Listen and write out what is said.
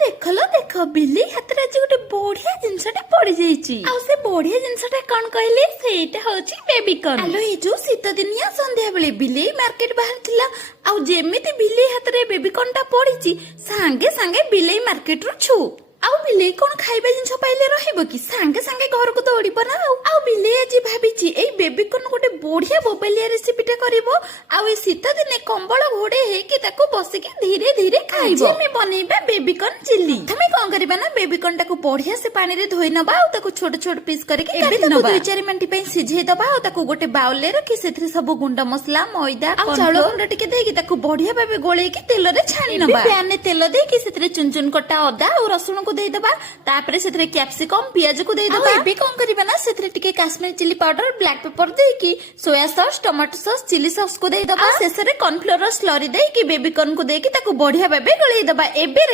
देख बिल्ली हाथ रे आज गोटे बढ़िया जिनसटा पड़ी जाईची आ से बढ़िया जिनसटा कौन कहले सेटा होची बेबी कॉर्न। आलो ए जो शीत दिनिया संध्या बेले बिल्ली मार्केट बाहर थिला आ जेमिति बिल्ली हाथ रे बेबी कॉर्न टा पड़ीची सांगे सांगे बिल्ली मार्केट रु छु आउ बिल्ली कौन खाइबा जिनस पाइले रहइबो कि सांगे सांगे घर को दौड़ी बना आउ बिल्ली आज भाबिची एई बेबी कॉर्न गोटे बढ़िया बोबेलिया रेसिपीटा करिवो आउ ए शीत दिने कंबळ घोडे हे कि ताको बसिके धीरे धीरे खाइबो। आज हम बनेबा बेबी कॉर्न चिल्ली। तमे कोन करबा ना बेबी कॉर्न टाको बढ़िया से पानी रे धोई नबा आउ ताको छोट छोट पीस करके काटि नबा 2-4 मिनिट पई सिझेई दबा आउ ताको गोटे बाउल रे रखि सेथरे सब गुंड मसला मैदा आ चाउल गुंड टिके देकी ताको बढ़िया भाबे गोळेई के तेल रे छाणी नबा। पैन ने तेल देकी सेथरे चुन चुन कटा अदा और रसुण को देई दबा तापरे सेथरे कैप्सिकम पियाज को देई दबा। एबे कोन करबा ना सेथरे टिके Kashmiri chilli powder black pepper देकी soya sauce tomato sauce chilli sauce को देई दबा। शेष रे कॉर्नफ्लोर स्लरी देकी बेबी कॉर्न को देकी ताको बढ़िया भाबे गोळेई दबा। एबे